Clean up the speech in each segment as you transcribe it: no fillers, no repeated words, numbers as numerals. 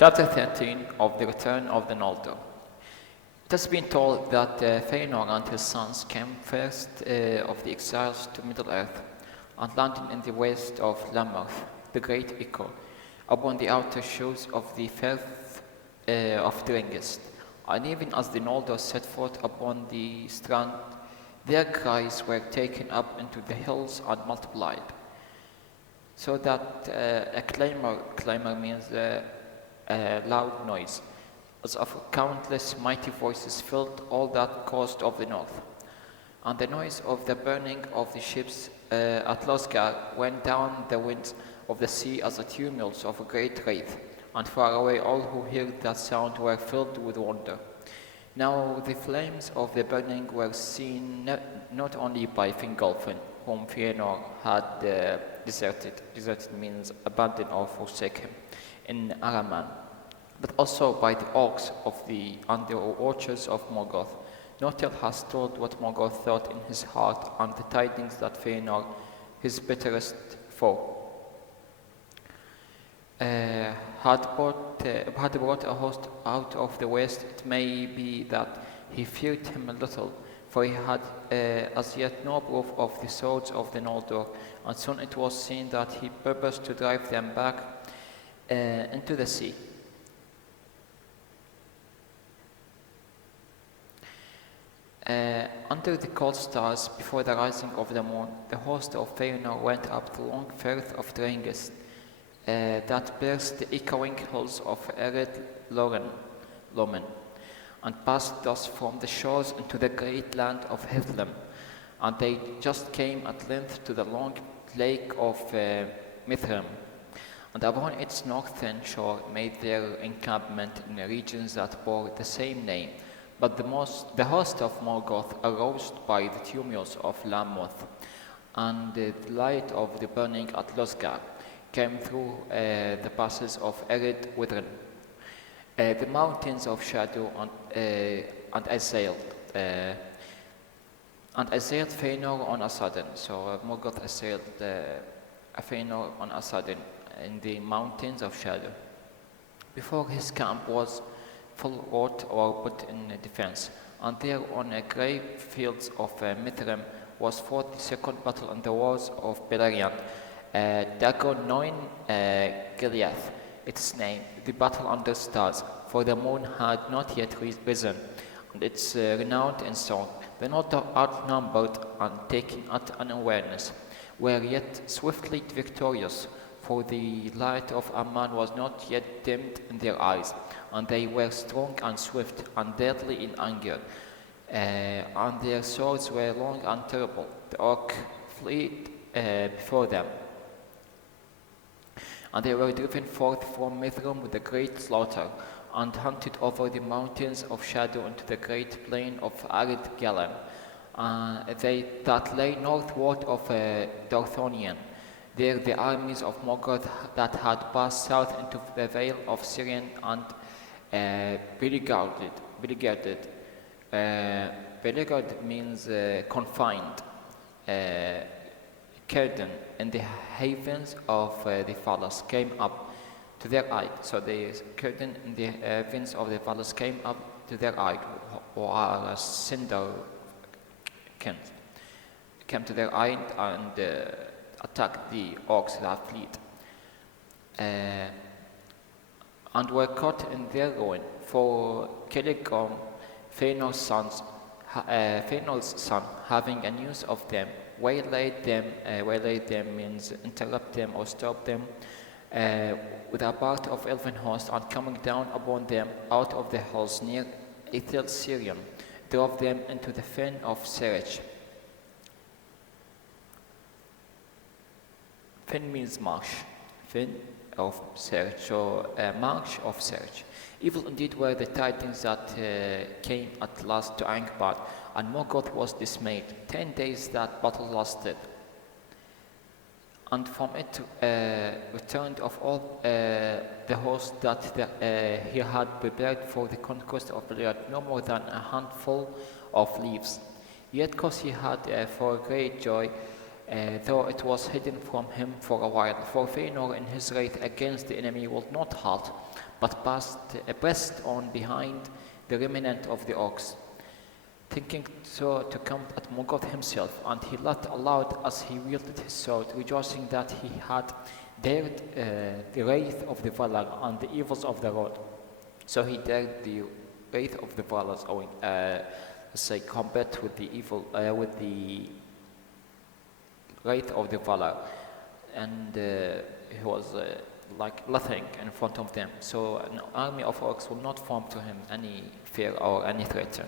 Chapter 13 of the Return of the Noldor. It has been told that Valinor and his sons came first of the exiles to Middle-earth and landed in the west of Lammoth, the great echo, upon the outer shores of the firth of Dringest. And even as the Noldor set forth upon the strand, their cries were taken up into the hills and multiplied. So that a clamor means a loud noise, as of countless mighty voices filled all that coast of the north. And the noise of the burning of the ships at Losgar went down the winds of the sea as the tumults of a great wraith, and far away all who heard that sound were filled with wonder. Now the flames of the burning were seen not only by Fingolfin, whom Fëanor had deserted means abandoned or forsaken, in Araman, but also by the orcs of the orchards of Morgoth. Notel has told what Morgoth thought in his heart, and the tidings that Fëanor, his bitterest foe, had brought a host out of the west. It may be that he feared him a little, for he had as yet no proof of the swords of the Noldor, and soon it was seen that he purposed to drive them back into the sea. Under the cold stars, before the rising of the moon, the host of Valinor went up the long firth of Dringest, that bears the echoing hills of Ered Lomen, and passed thus from the shores into the great land of Hithlum, and they just came at length to the long lake of Mithrim, and upon its northern shore made their encampment in the regions that bore the same name. But the host of Morgoth aroused by the tumults of Lammoth, and the light of the burning at Losgar came through the passes of Ered Widrin, the mountains of shadow, and assailed Fëanor on a sudden. So Morgoth assailed Fëanor on a sudden in the mountains of shadow, before his camp was full wrought or put in defense. And there on a grey fields of Mithrim was fought the second battle in the wars of Beleriand. Dagon 9 Gileath, its name, the battle under stars, for the moon had not yet risen, and it's renowned in song. The Noldor outnumbered and taken at unawareness, were yet swiftly victorious, for the light of Amman was not yet dimmed in their eyes, and they were strong and swift and deadly in anger, and their swords were long and terrible. The orc fled before them, and they were driven forth from Mithrim with a great slaughter, and hunted over the mountains of shadow into the great plain of arid Galan, that lay northward of Dorthonion. There the armies of Morgoth that had passed south into the Vale of Sirion and Beleriand. Beleriand means confined. Curtain in the havens of the Valas came up to their eye. So the curtain in the havens of the Valas came up to their eye, or cinder came to their eye and attacked the orcs that fled, and were caught in their ruin. For Kelegom, Fëanor's son, having a news of them, waylaid them means interrupt them or stop them, with a part of elven host, and coming down upon them out of the hills near Ithil Sirion, drove them into the fen of Serech. Fen means marsh, fen of Serech, so marsh of Serech. Evil indeed were the tidings that came at last to Angband, and Morgoth was dismayed. 10 days that battle lasted, and from it returned of all the host that he had prepared for the conquest of Beleriand, no more than a handful of leaves. Yet cause he had for great joy though it was hidden from him for a while. For Valinor in his wrath against the enemy would not halt, but pressed on behind the remnant of the orcs, thinking so to come at Morgoth himself, and he laughed aloud as he wielded his sword, rejoicing that he had dared the wrath of the Valar and the evils of the Lord. So he dared the wrath of the Valar, combat with the evil, with the wrath of the Valar, and he was like laughing in front of them. So an army of orcs will not form to him any fear or any threat.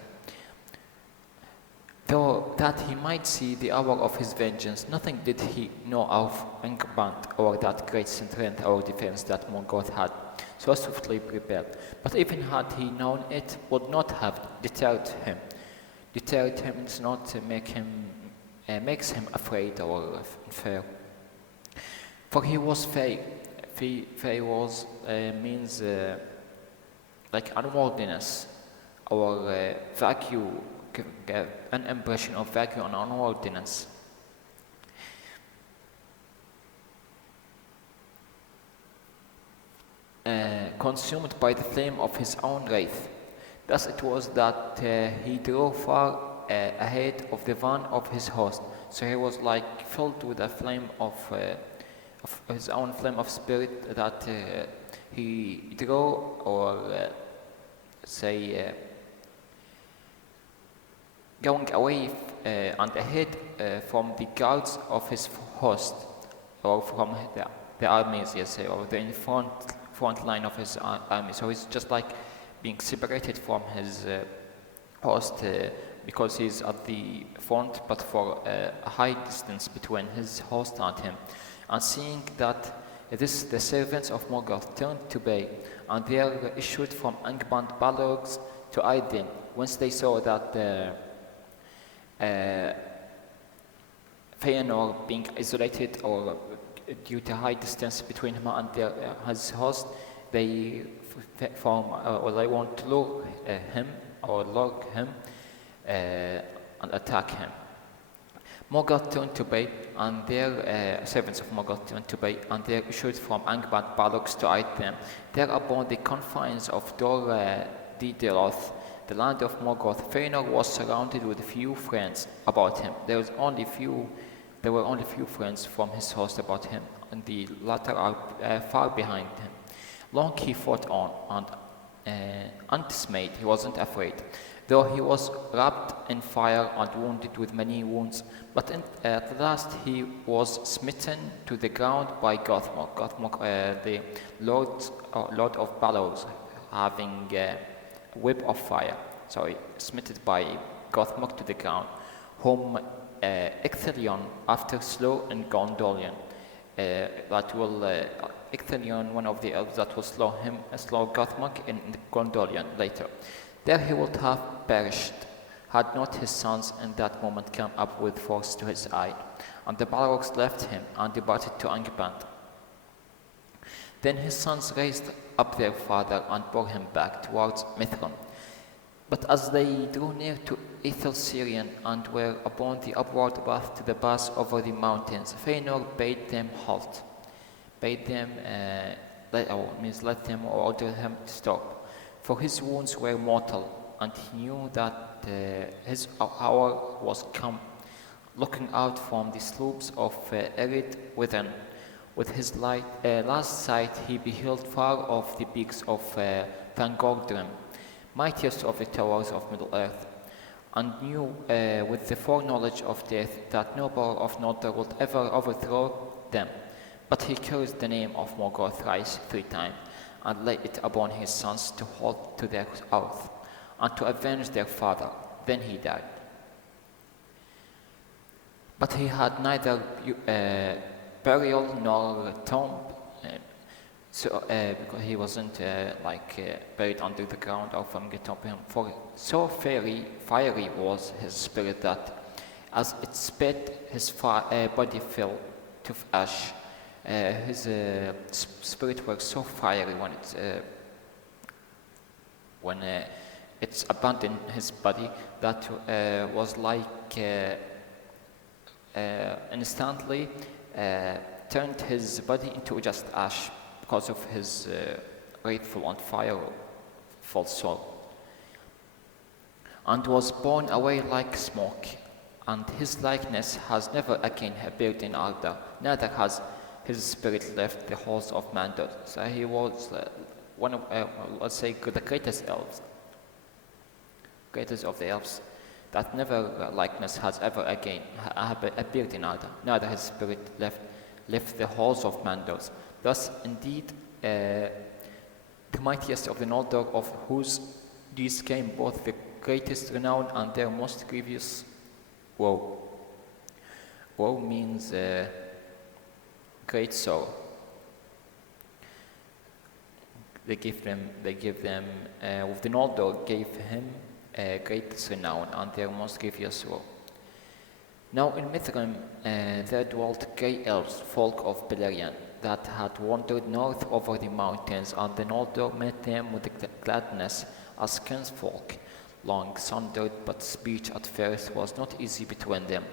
Though that he might see the hour of his vengeance, nothing did he know of Angband or that great strength or defense that Morgoth had so swiftly prepared. But even had he known it, would not have deterred him. Deterred him does not makes him afraid or fear. For he was fey. Fey was means like unworldiness or vacuum, an impression of vacuum and unworldiness. Consumed by the flame of his own wrath. Thus it was that he drove far ahead of the van of his host. So he was like filled with a flame of his own flame of spirit that he drove, or going away and ahead from the guards of his host, or from the armies, or the front line of his army. So he's just like being separated from his host because he's at the front, but for a high distance between his host and him. And seeing that the servants of Morgoth turned to bay, and there issued from Angband Balrogs to aid them, once they saw that Feanor being isolated or due to high distance between him and his host, they want to lure him and attack him. Morgoth turned to bay, and their servants of Morgoth turned to bay, and they issued from Angband Balrogs to aid them. There upon the confines of Dor Dideroth, the land of Morgoth, Feanor was surrounded with few friends about him. There were only few friends from his host about him, and the latter are far behind him. Long he fought on, and undismayed, he wasn't afraid, though he was wrapped in fire and wounded with many wounds. But at last he was smitten to the ground by Gothmog, the Lord of Balrogs, having a whip of fire. So smitten by Gothmog to the ground, whom Ictharion after slew in Gondolin. Ictharion, one of the elves that will slow Gothmog in Gondolin later. There he would have perished, had not his sons in that moment come up with force to his aid. And the Balrogs left him and departed to Angband. Then his sons raised up their father and bore him back towards Mithron. But as they drew near to Silmarillion and were upon the upward path to the pass over the mountains, Feanor bade them halt. Let them or ordered him to stop. For his wounds were mortal, and he knew that his hour was come. Looking out from the slopes of Erid within, with his last sight he beheld far off the peaks of Thangordrim, mightiest of the towers of Middle-earth, and knew with the foreknowledge of death that no power of Noldor would ever overthrow them. But he cursed the name of Morgoth thrice 3 times, and laid it upon his sons to hold to their oath, and to avenge their father. Then he died. But he had neither burial nor tomb, because he wasn't buried under the ground or from get up him. For so fiery was his spirit that, as it sped, his body fell to ash. His spirit was so fiery when it's abandoned his body that was like instantly turned his body into just ash because of his wrathful and fireful soul, and was borne away like smoke, and his likeness has never again appeared in Arda, neither has his spirit left the halls of Mandor. So he was one of, let's say, the greatest of the elves, that never likeness has ever again appeared in Arda, neither his spirit left the halls of Mandor. Thus, indeed, the mightiest of the Noldor, of whose deeds came both the greatest renown and their most grievous woe. Woe means great sorrow. They give them, with the Noldor gave him great renown and their most grievous woe. Now in Mithrin there dwelt grey elves, folk of Beleriand, that had wandered north over the mountains, and the Noldor met them with gladness as kinsfolk, long sundered, but speech at first was not easy between them,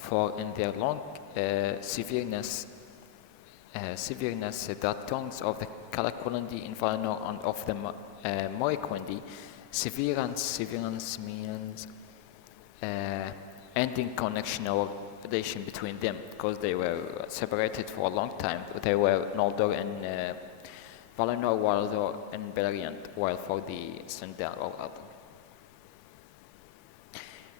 for in their long severeness, the tongues of the Calaquilindi in Valinor and of the Moriquindi, severance means ending connection or relation between them, because they were separated for a long time. They were Noldor and Valinor, while in Beleriand, while for the Sindar or other.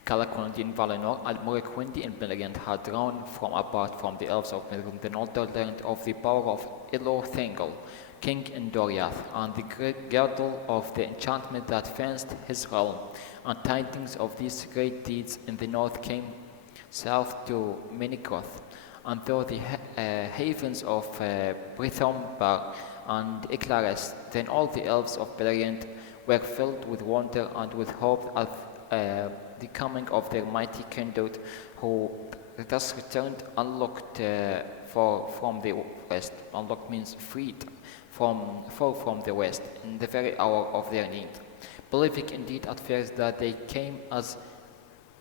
Calaquilindi in Valinor and Moriquindi in Beleriand had drawn from apart from the elves of Mithrin. The Noldor learned of the power of Illo-Thingol, king in Doriath, and the girdle of the enchantment that fenced his realm. And tidings of these great deeds in the north came south to Minigroth, and though the havens of Brithombar and Iclares, then all the elves of Beleriand were filled with wonder and with hope at the coming of their mighty kindred, who thus returned unlocked from the west. Unlocked means freed from the west in the very hour of their need, believing indeed at first that they came as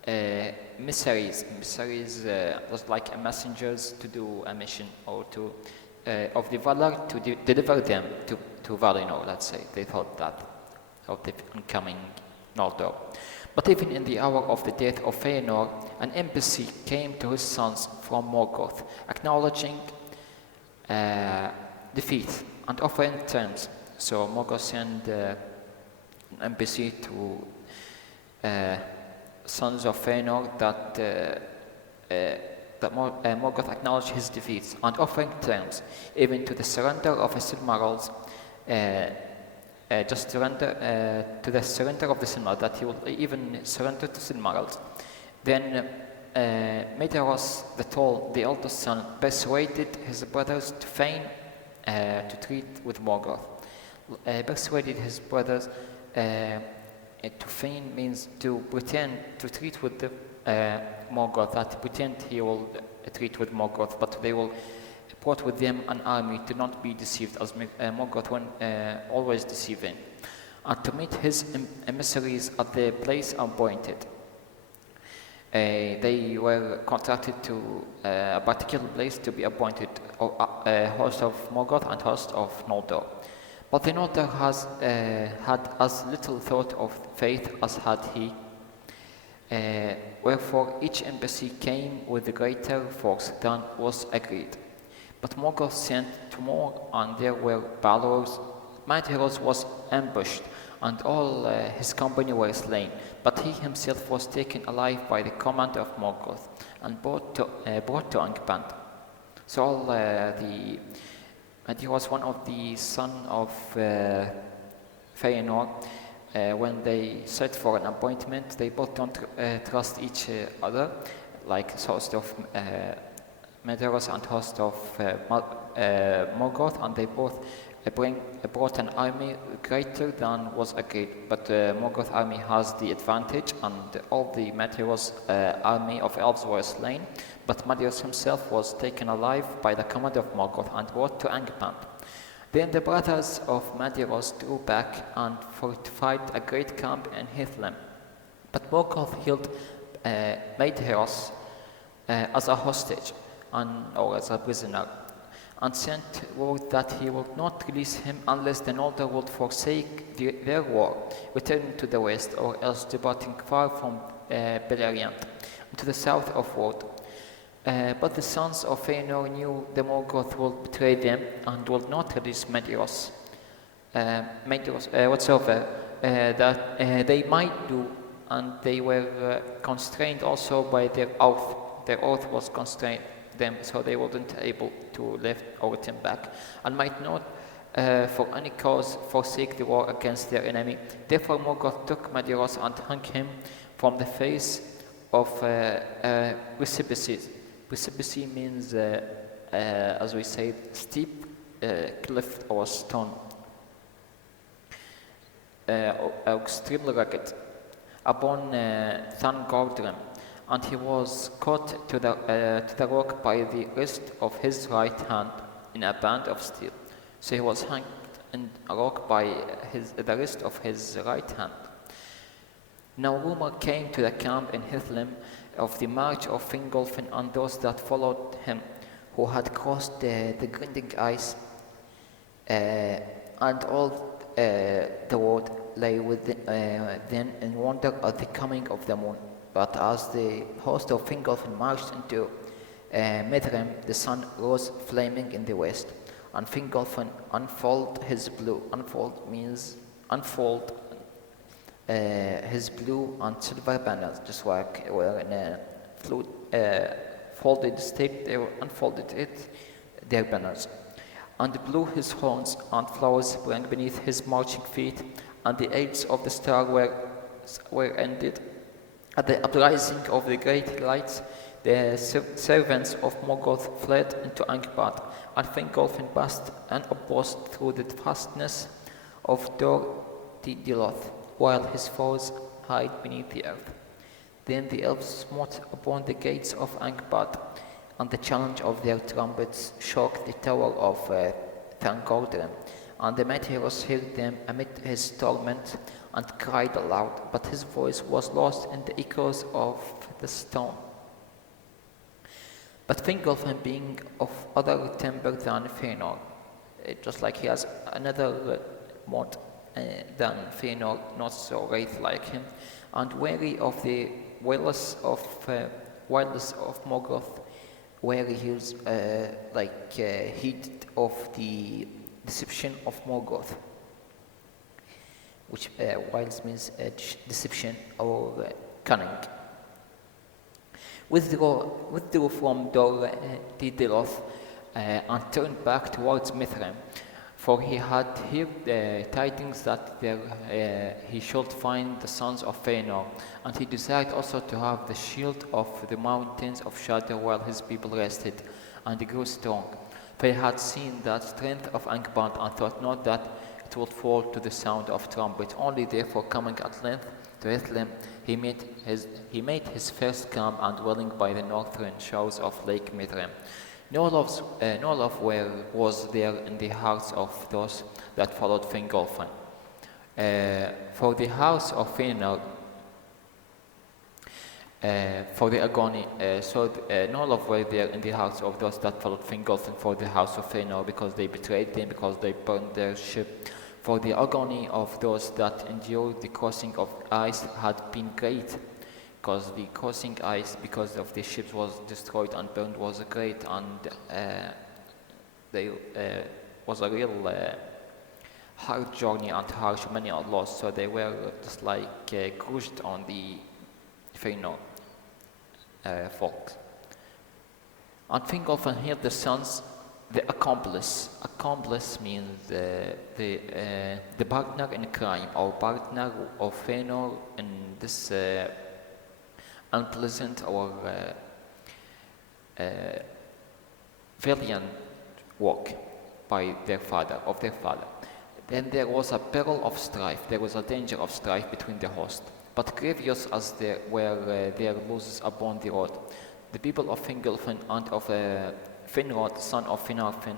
emissaries. Emissaries was like messengers to do a mission, or to of the Valar to deliver them to Valinor, let's say. They thought that of the incoming Noldor. But even in the hour of the death of Fëanor, an embassy came to his sons from Morgoth, acknowledging defeat and offering terms. So Morgoth sent an embassy to sons of Fëanor that Morgoth acknowledged his defeats and offering terms, even to the surrender of his Silmarils, just surrender to the surrender of the Silmarils, that he will even surrender to Silmarils. Then Medeiros, the eldest son, persuaded his brothers to feign to treat with Morgoth. Persuaded his brothers to feign means to pretend to treat with the Morgoth, that pretend he will treat with Morgoth, but they will brought with them an army to not be deceived, as Morgoth when always deceiving, and to meet his emissaries at the place appointed. They were contracted to a particular place to be appointed, host of Morgoth and host of Noldor. But the Noldor had as little thought of faith as had he. Wherefore each embassy came with a greater force than was agreed. But Morgoth sent to more, and there were Balor's. Mythopoeic was ambushed, and all his company were slain. But he himself was taken alive by the command of Morgoth, and brought to Angband. So all he was one of the sons of Fëanor. When they set for an appointment, they both don't trust each other, like host of Medeiros and host of Morgoth, and they both brought an army greater than was agreed. But Morgoth's army has the advantage, and all the Medeiros army of elves were slain. But Medeiros himself was taken alive by the command of Morgoth and brought to Angband. Then the brothers of Medeiros drew back and fortified a great camp in Hithlum. But Morgoth held Medeiros as a hostage or as a prisoner, and sent word that he would not release him unless the Noldor would forsake their war, returning to the west, or else departing far from Beleriand, to the south of Wood. But the sons of Valinor knew the Morgoth would betray them and would not release Medeiros whatsoever that they might do, and they were constrained also by their oath. Their oath was constrained them, so they weren't able to lift or return back, and might not for any cause forsake the war against their enemy. Therefore Morgoth took Medeiros and hung him from the face of precipices. Precipice means, as we say, steep cliff or stone, extremely rugged, upon Thangordrim, and he was caught to the rock by the wrist of his right hand in a band of steel. So he was hanged in a rock by the wrist of his right hand. Now rumor came to the camp in Hithlum of the march of Fingolfin and those that followed him, who had crossed the grinding ice, and all the world lay then in wonder at the coming of the moon. But as the host of Fingolfin marched into Mithrim, the sun rose flaming in the west, and Fingolfin unfolded his blue. Unfold means unfold. His blue and silver banners, just like were in a folded state, they unfolded their banners, and blew his horns, and flowers sprang beneath his marching feet, and the aids of the star were ended. At the uprising of the great lights, the servants of Morgoth fled into Angband, and Fingolfin passed unopposed through the fastness of Dor Diloth, while his foes hide beneath the earth. Then the elves smote upon the gates of Angband, and the challenge of their trumpets shook the tower of Thangordrim, and the mighty heroes heard them amid his torment, and cried aloud, but his voice was lost in the echoes of the stone. But Fingolfin, being of other timber than Fëanor, just like he has another mod than Fëanor, not so wraith-like him, and weary of the wildness of Morgoth, weary he was heat of the deception of Morgoth, which wiles means deception or cunning. Withdrew from Dor Diloth and turned back towards Mithrim, for he had heard tidings that there he should find the sons of Valinor, and he desired also to have the shield of the mountains of shadow while his people rested, and he grew strong. For he had seen that strength of Angband, and thought not that it would fall to the sound of trumpet. Only therefore, coming at length to Hithlum, he made his first camp and dwelling by the northern shores of Lake Mithrim. No love was there in the hearts of those that followed Fingolfin. For the house of Valinor, for the agony, no love were there in the hearts of those that followed Fingolfin for the house of Valinor, because they betrayed them, because they burned their ship. For the agony of those that endured the crossing of ice had been great, because the crossing ice, because of the ships, was destroyed and burned, was great, and they was a real hard journey and harsh. Many are lost, so they were just like crushed on the Valinor folks. And Fingolfin heard the sons, the accomplice. Accomplice means the partner in crime, or partner of Valinor in this unpleasant or valiant work by their father. Then there was a peril of strife, there was a danger of strife between the hosts. But grievous as there were their losses upon the road, the people of Fingolfin and of Finrod, son of Finarfin,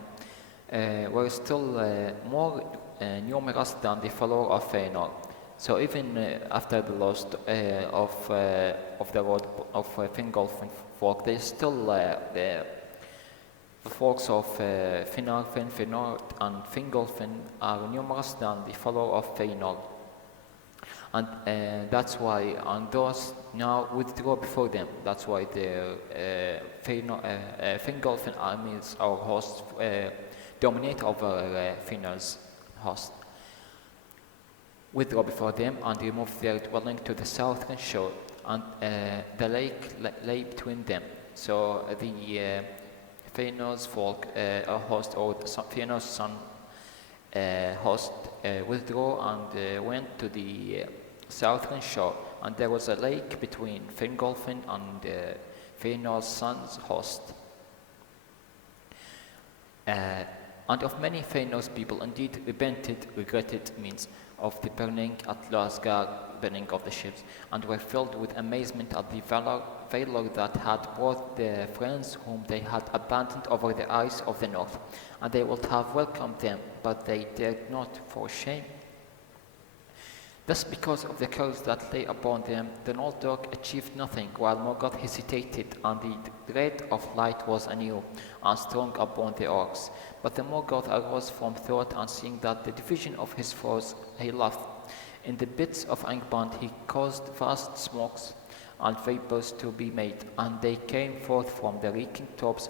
were still more numerous than the follower of Valinor. So even after the loss of the road of Fingolfin folk, there's still the folks of Finarfin, Finord, and Fingolfin are numerous than the follower of Fëanor. And that's why, and those now withdraw before them. That's why the Fingolfin armies or hosts dominate over Fëanor's host. Withdraw before them and remove their dwelling to the southern shore, and the lake lay between them. So the Fëanor's folk host, or Fëanor's son host, withdrew and went to the southern shore, and there was a lake between Fingolfin and Fëanor's son's host. And of many Fëanor's people indeed regretted means of the burning at Lasgard, burning of the ships, and were filled with amazement at the valor that had brought their friends whom they had abandoned over the ice of the north, and they would have welcomed them, but they dared not for shame. Thus, because of the curse that lay upon them, the Noldor achieved nothing, while Morgoth hesitated, and the dread of light was anew and strong upon the orcs. But the Morgoth arose from thought, and seeing that the division of his foes he loved, in the bits of Angband he caused vast smokes and vapors to be made, and they came forth from the reeking tops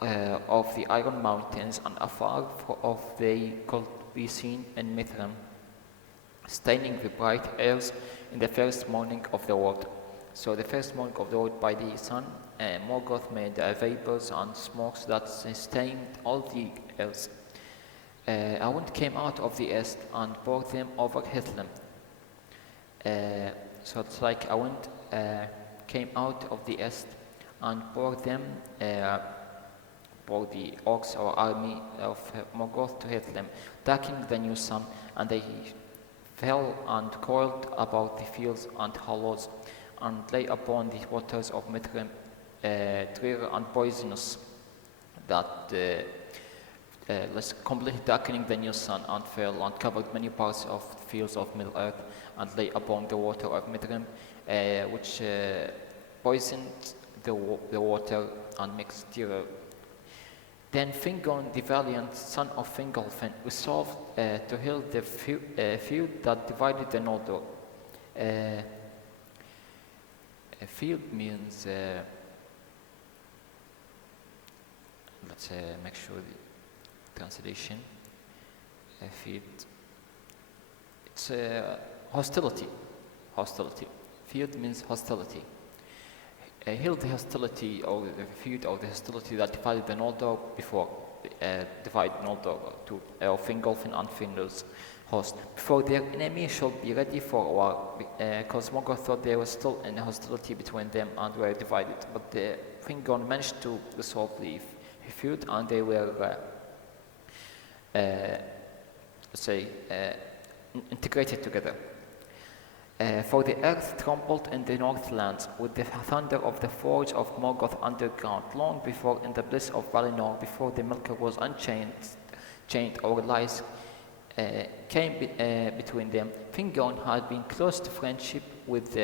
of the Iron Mountains, and afar off they could be seen in Mithrin, staining the bright airs in the first morning of the world. So the first morning of the world by the sun, Morgoth made vapors and smokes that stained all the airs. A wind came out of the east and bore them over Hithlum. So it's like a wind came out of the east and bore them, bore the orcs or army of Morgoth to Hithlum, darkening the new sun, and they fell and coiled about the fields and hollows, and lay upon the waters of Mithrin, drear and poisonous, that was completely darkening the new sun, and fell and covered many parts of the fields of Middle Earth, and lay upon the water of Mithrin, which poisoned the water and mixed terror. Then Fingon, the valiant son of Fingolfin, resolved to heal the feud that divided the Noldor. A feud means, let's make sure the translation. A feud, it's hostility. Hostility. Feud means hostility. Heal the hostility or the feud or the hostility that divided the Noldor before, divided Noldor to Fingolfin and Fëanor's host. Before their enemy should be ready for war, because Morgoth thought there was still an hostility between them and were divided. But the Fingon managed to resolve the feud, and they were, integrated together. For the earth trembled in the northlands with the thunder of the forge of Morgoth underground, long before in the bliss of Valinor, before the milker was chained or lies came between them. Fingon had been close to friendship with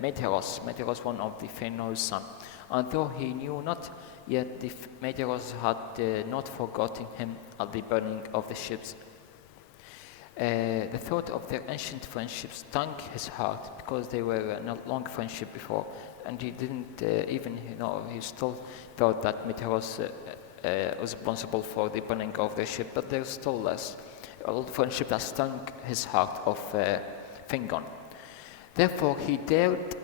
Medeiros, one of the Fëanor's sons, and though he knew not yet, the Medeiros had not forgotten him at the burning of the ships. The thought of their ancient friendship stung his heart, because they were in a long friendship before, and he didn't he still thought that Medeiros was responsible for the burning of their ship, but there's still less old friendship that stung his heart of Fingon. Therefore he dared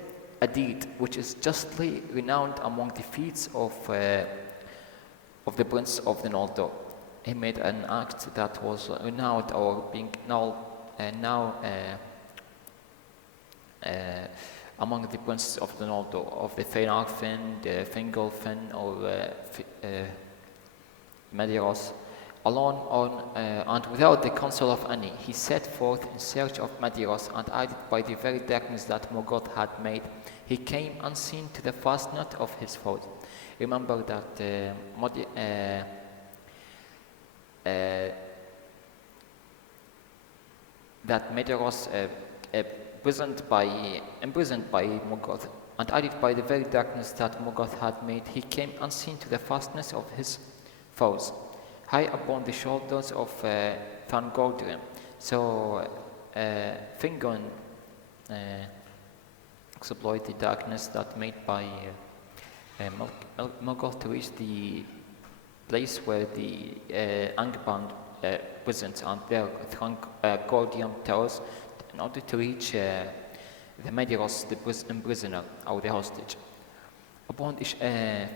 a deed which is justly renowned among the feats of the Prince of the Noldor. He made an act that was renowned or being now among the princes of the Noldor, of the Fëanorfin, the Fingolfin, or Medeiros. Alone and without the counsel of any, he set forth in search of Medeiros, and aided by the very darkness that Morgoth had made, he came unseen to the fastnet of his foes. Remember that that Medeiros, imprisoned by Morgoth, and aided by the very darkness that Morgoth had made, he came unseen to the fastness of his foes, high upon the shoulders of Thangordrim. So Fingon exploited the darkness that made by Morgoth to reach the place where the Angband prisons and their Thangordium towers in order to reach the Medeiros, the prisoner, or the hostage. Upon the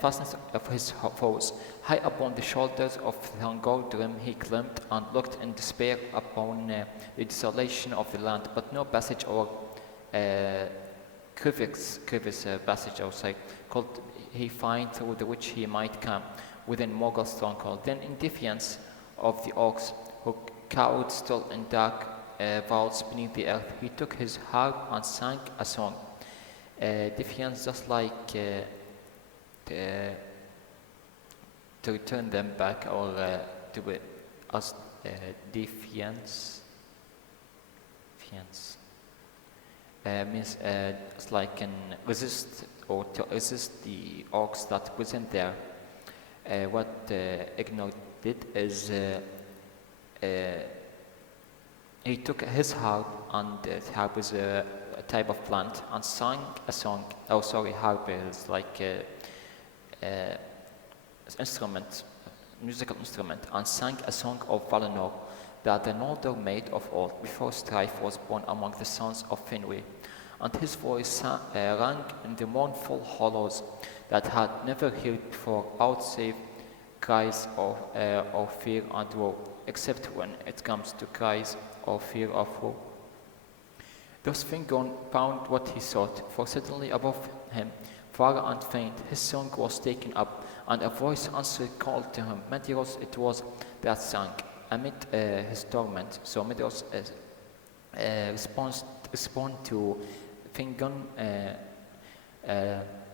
fastness of his foes, high upon the shoulders of Thangordrim, he climbed and looked in despair upon the desolation of the land, but no passage or crevice passage outside could he find through the which he might come within Morgoth's stronghold. Then, in defiance of the orcs who cowered still in dark vaults beneath the earth, he took his harp and sang a song. Defiance, just like to return them back, or to be as defiance. Means it's like an resist, or to resist the orcs that wasn't there. What Ignor did is he took his harp, and harp is a type of plant, and sang a song. Oh, sorry, harp is like instrument, musical instrument, and sang a song of Valinor that the Noldor made of old, before strife was born among the sons of Finwë. And his voice rang in the mournful hollows that had never heard before, out save cries of fear and woe, except when it comes to cries of fear of woe. Thus Fingon found what he sought, for suddenly above him, far and faint, his song was taken up, and a voice answered called to him. Medeiros it was that sang amid his torment. So Medeiros respond to Fingon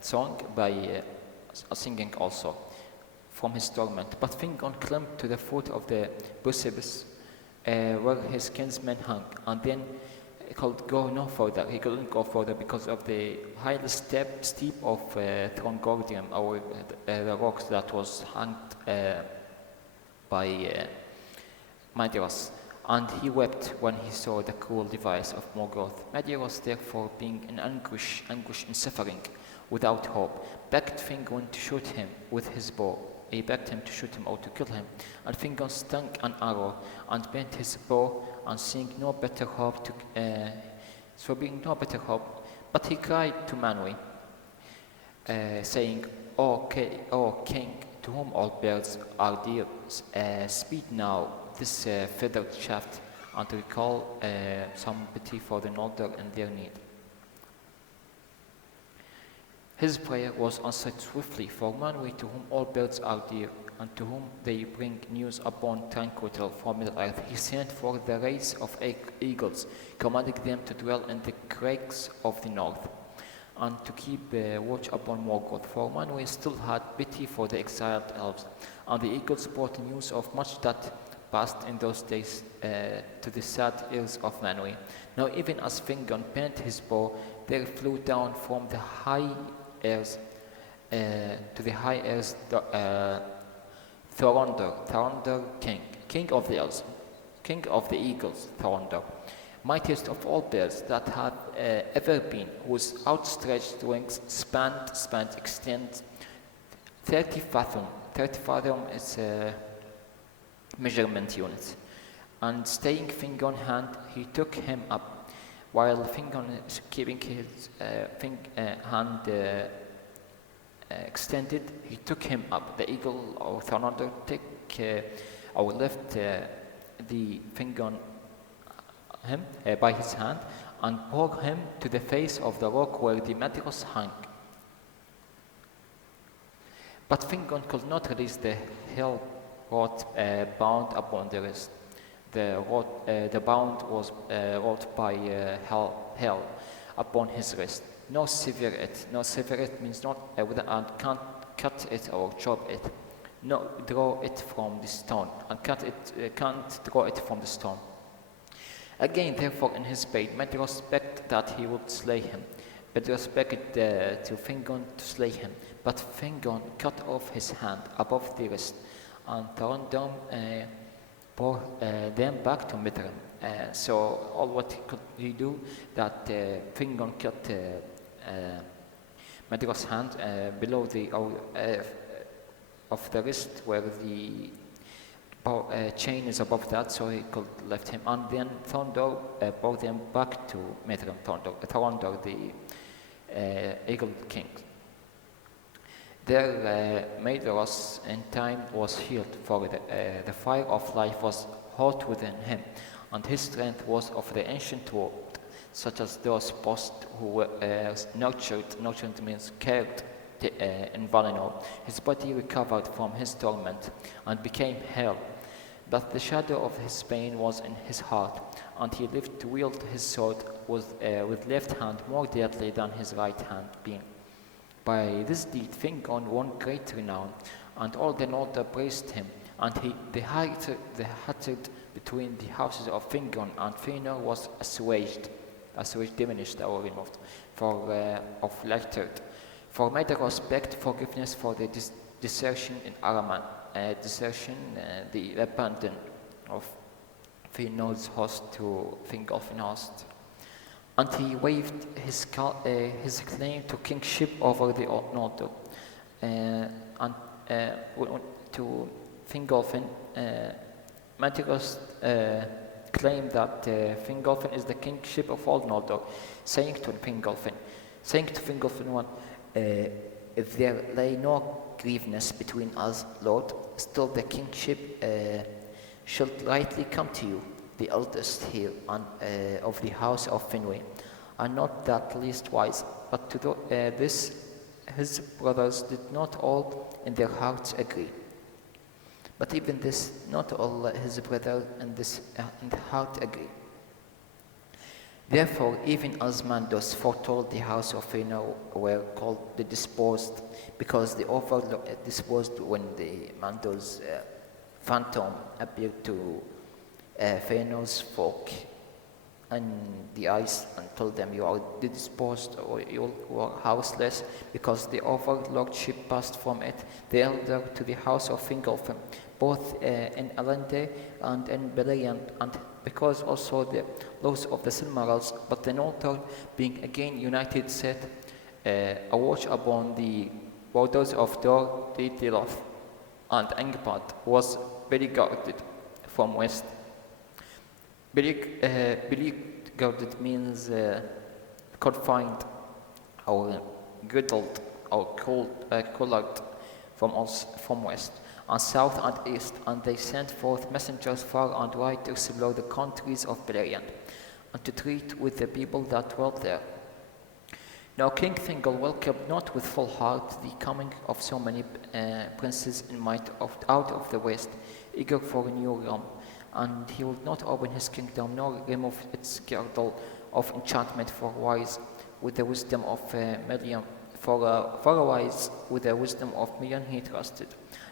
song by singing also from his torment. But Fingon climbed to the foot of the precipice where his kinsmen hung, and then he could go no further. He couldn't go further because of the highly steep of Thangordium, or the rocks that was hung by Medeiros. And he wept when he saw the cruel device of Morgoth. Medeiros, therefore, being in anguish and suffering, without hope, begged Fingon to shoot him with his bow. He begged him to shoot him or to kill him, and Fingon stung an arrow and bent his bow, and seeing no better hope, but he cried to Manwë, saying, O king, to whom all birds are dear, speed now this feathered shaft, and recall some pity for the Noldor in their need. His prayer was answered swiftly, for Manwë, to whom all birds are dear, and to whom they bring news upon tranquil from Middle-earth, he sent for the race of eagles, commanding them to dwell in the crags of the north, and to keep watch upon Morgoth. For Manwë still had pity for the exiled elves, and the eagles brought news of much that passed in those days to the sad ears of Manwë. Now even as Fingon bent his bow, there flew down from the high airs to the high airs Thorondor king of the elves, king of the eagles, Thorondor, mightiest of all birds that have ever been, whose outstretched wings extend 30 fathom. 30 fathom is a measurement unit. And staying Fingon hand, he took him up, while Fingon is keeping his hand extended. He took him up. The eagle or Thorondor left the Fingon him by his hand, and bore him to the face of the rock where the Medeiros hung. But Fingon could not release the hill rod bound upon the wrist. The bound was wrought by hell upon his wrist. No sever it means not and can't cut it or chop it. No, draw it from the stone, and can't draw it from the stone. Again, therefore, in his pain, Medros begged that he would slay him. Medros begged to Fingon to slay him, but Fingon cut off his hand above the wrist, and Thorondom bore them back to Mithrin. So all what he do, that Fingon cut Medros' hand below the of the wrist, where the chain is above that, so he could lift him. And then Thorondor brought them back to Mithrin. Thorondor, the Eagle King. There Medros in time was healed, for the fire of life was hot within him, and his strength was of the ancient world, such as those post who were nurtured means cared in Valinor. His body recovered from his torment and became hell, but the shadow of his pain was in his heart, and he lived to wield his sword with left hand more deadly than his right hand being. By this deed Fingon won great renown, and all the Noldor praised him, and the hatred between the houses of Fingon and Fëanor was assuaged, diminished or removed, of lettered. For Medros begged forgiveness for the desertion in Araman, the abandon of Fëanor's host to Fingolfin host. And he waived his claim to kingship over the Noldor. And to Fingolfin, Medros claimed that Fingolfin is the kingship of all Noldor, saying to Fingolfin, if there lay no grievances between us, Lord, still the kingship should rightly come to you, the eldest here of the house of Finwë, and not that least wise, but to this his brothers did not all in their hearts agree. But even this, not all his brothers in the heart agree. Therefore, even as Mandos foretold, the house of Fëanor were called the Disposed, because the disposed when the Mandos phantom appeared to Fëanor's folk in the eyes and told them, you are disposed, or you are houseless, because the overlordship passed from it, the elder, to the house of Fingolfin, both in Elendil and in Beleriand, and because also the laws of the Silmarils, but the Noldor, being again united, set a watch upon the borders of Dor Dithilith, and Angband was very guarded from west. Very guarded means confined or girdled or collared from west and south and east, and they sent forth messengers far and wide to explore the countries of Beleriand, and to treat with the people that dwelt there. Now King Thingol welcomed not with full heart the coming of so many princes in might out of the west, eager for a new realm, and he would not open his kingdom nor remove its girdle of enchantment for wise with the wisdom of Melian, for wise with the wisdom of Melian he trusted.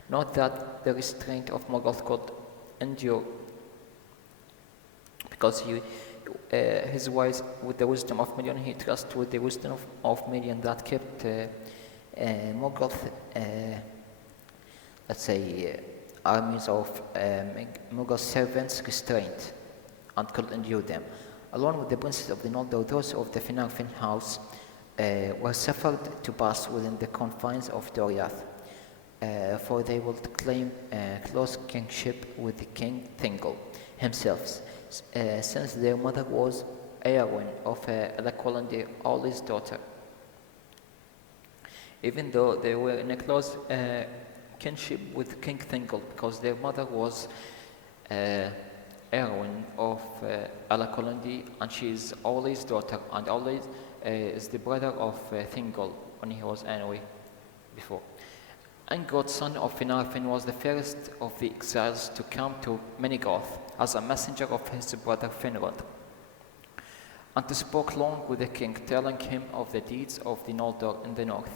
Not that the restraint of Morgoth could endure, because his wise with the wisdom of Melian he trusted with the wisdom of Melian that kept Morgoth, let's say, armies of Morgoth's servants restrained and could endure them. Along with the princes of the Noldor, those of the Finarfin house were suffered to pass within the confines of Doriath, for they would claim close kingship with the King Thingol himself, since their mother was Eowyn of Elaqualan, Orly's daughter. Even though they were in a close kinship with King Thingol, because their mother was Eowyn of Elaqualan, and she is Orly's daughter, and Orly is the brother of Thingol when he was Anhui before. Angod, son of Finarfin, was the first of the exiles to come to Menegoth as a messenger of his brother Finrod, and to spoke long with the king, telling him of the deeds of the Noldor in the north,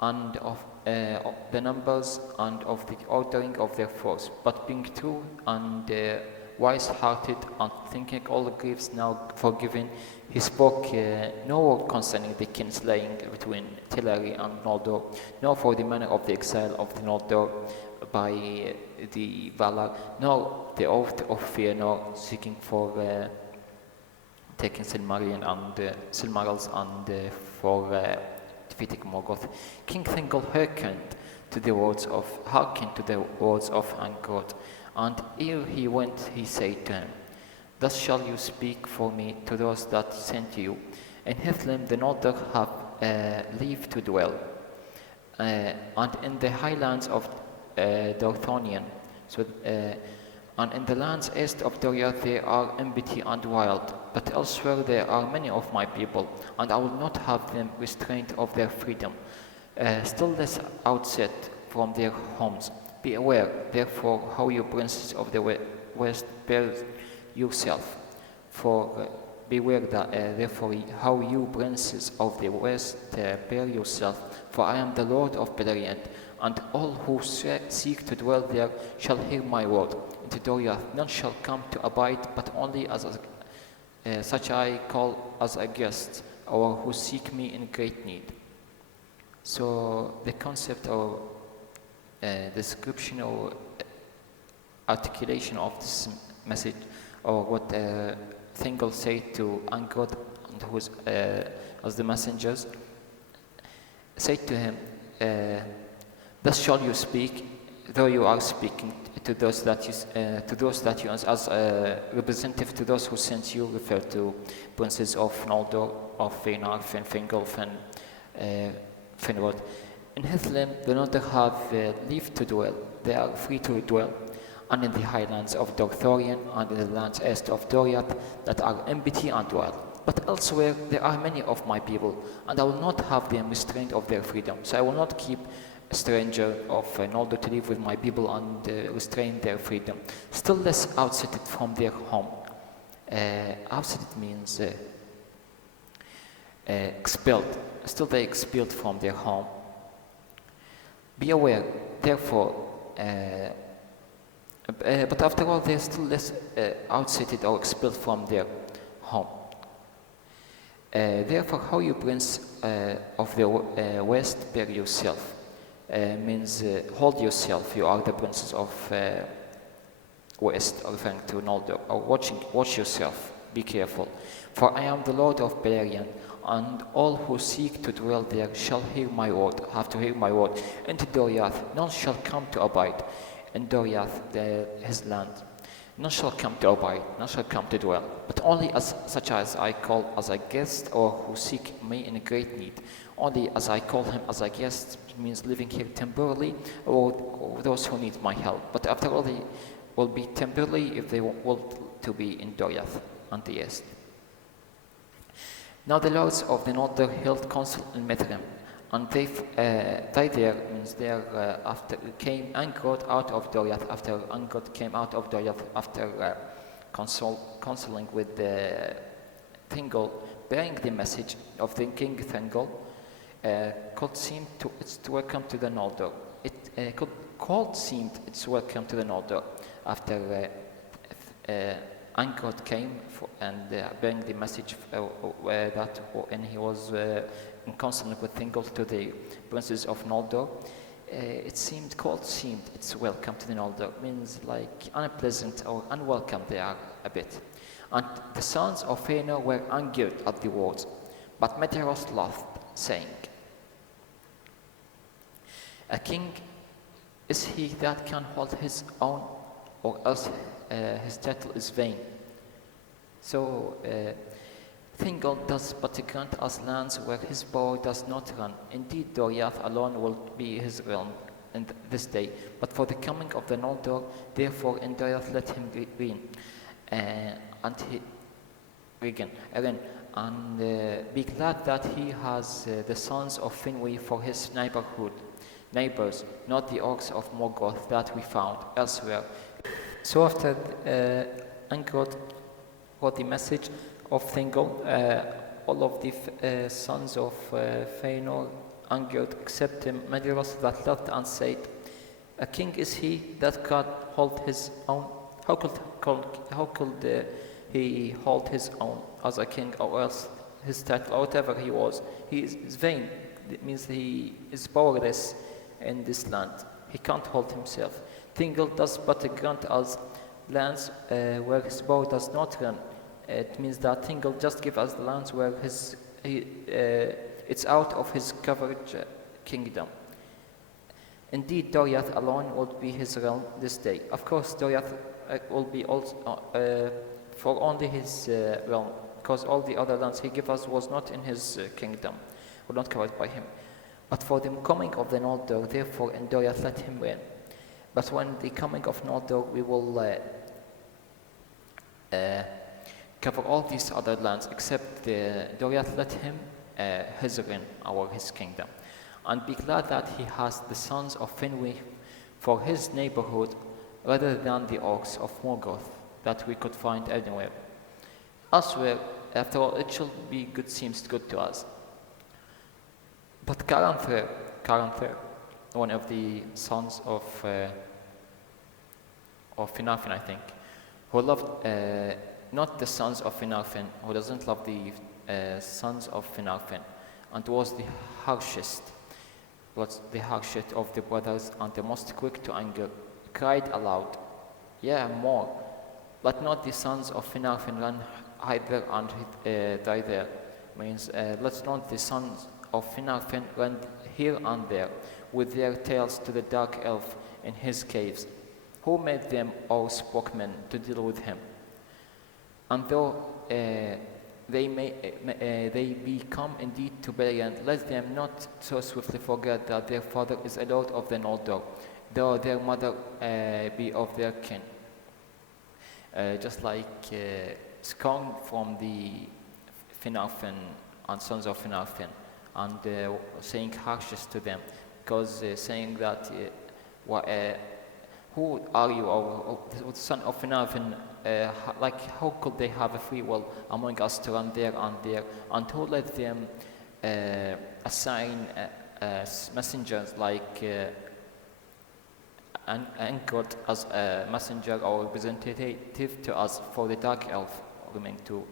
and of the numbers and of the ordering of their force, but being true and wise-hearted and thinking all the griefs now forgiven, he spoke no word concerning the kinslaying between Teleri and Noldor, nor for the manner of the exile of the Noldor by the Valar, nor the oath of Fëanor seeking for taking Silmarillion and Silmarils and for defeating Morgoth. King Thingol hearkened to the words of Angrod, and ere he went, he said to him, "Thus shall you speak for me to those that sent you. In Hithlum the Noldor have leave to dwell, and in the highlands of Dorthonion, and in the lands east of Doriath they are empty and wild, but elsewhere there are many of my people, and I will not have them restrained of their freedom, still less outset from their homes. Be aware, therefore, how you princes of the west bear yourself, for beware that, therefore, how you princes of the west bear yourself, for I am the Lord of Beleriand, and all who seek to dwell there shall hear my word. Into Doriath none shall come to abide, but only as such I call as a guest, or who seek me in great need." So the concept or description or articulation of this message, or what Thingol said to Angrod, and who was as the messengers, said to him, "Thus shall you speak, though you are speaking to those that you as representative to those who sent you, refer to princes of Noldor, of Fëanor, Fingal, Finrod. In Hithlum the Noldor have leave to dwell; they are free to dwell, and in the highlands of Dorthorion and in the lands east of Doriath that are empty and wild. But elsewhere there are many of my people, and I will not have them restrained of their freedom. So I will not keep a stranger of Noldor to live with my people and restrain their freedom, still less outset it from their home." Outset it means expelled. Still they expelled from their home. "Be aware, therefore, but after all they are still less outsetted or expelled from their home. Therefore, how you prince of the west bear yourself, means hold yourself, you are the princes of west, referring to Noldor, or watch yourself, be careful. For I am the Lord of Beleriand, and all who seek to dwell there shall hear my word, have to hear my word. Into Doriath none shall come to abide, in Doriath his land. None shall come to abide, none shall come to dwell, but only as such as I call as a guest, or who seek me in great need. Only as I call him as a guest means living here temporarily, or those who need my help. But after all, they will be temporarily if they want to be in Doriath and the east. Now the lords of the Noldor held council in Mithrim, and they there means there after came Angrod out of Doriath, after Angrod came out of Doriath after counseling with Thingol, bearing the message of the King Thingol, called seemed to its welcome to the Noldor. It called seemed its welcome to the Noldor after Angrod came and bearing the message that when he was in counseling with Thingol to the princes of Noldor, it seemed its welcome to the Noldor, means like unpleasant or unwelcome they are a bit. And the sons of Fëanor were angered at the words, but Medeiros laughed, saying, "A king is he that can hold his own, or else his title is vain." So Thingol does but grant us lands where his bow does not run. Indeed, Doriath alone will be his realm in this day. But for the coming of the Noldor, therefore in Doriath let him reign, and be glad that he has the sons of Finwë for his neighbors, not the orcs of Morgoth that we found elsewhere. So after Angrod got the message of Thingol, all of the sons of Fëanor angered except Medeiros that laughed and said, "A king is he that can hold his own. how could he hold his own as a king, or else his title, or whatever he was? He is vain. It means he is powerless in this land. He can't hold himself. Thingol does but grant us lands where his power does not run. It means that Thingol just gives us the lands where it's out of his coverage kingdom. Indeed, Doriath alone would be his realm this day. Of course, Doriath will be also for only his realm, because all the other lands he gave us was not in his kingdom, were not covered by him. But for the coming of the Noldor, therefore in Doriath let him reign. But when the coming of Noldor, we will cover all these other lands except Doriath let him his reign, his kingdom. And be glad that he has the sons of Finwë for his neighborhood rather than the orcs of Morgoth that we could find anywhere. Elsewhere, after all, it shall be good, seems good to us. But Caranthir, one of the sons of Finarfin, I think, who loved not the sons of Finarfin, who doesn't love the sons of Finarfin, and was the harshest of the brothers and the most quick to anger, cried aloud, "Yeah, more. Let not the sons of Finarfin run hither and die there." Means, let not the sons of Finarfin run here and there with their tails to the dark elf in his caves. Who made them all spokesmen to deal with him? And though they be come indeed to Beleriand, let them not so swiftly forget that their father is a lord of the Noldor, though their mother be of their kin. Just like scorn from the Finarfin and sons of Finarfin, and saying harshness to them, because saying that who are you, or the son of Finarfin, like how could they have a free will among us to run there and there, and who let them assign messengers like Angkor as a messenger or representative to us for the dark elf coming to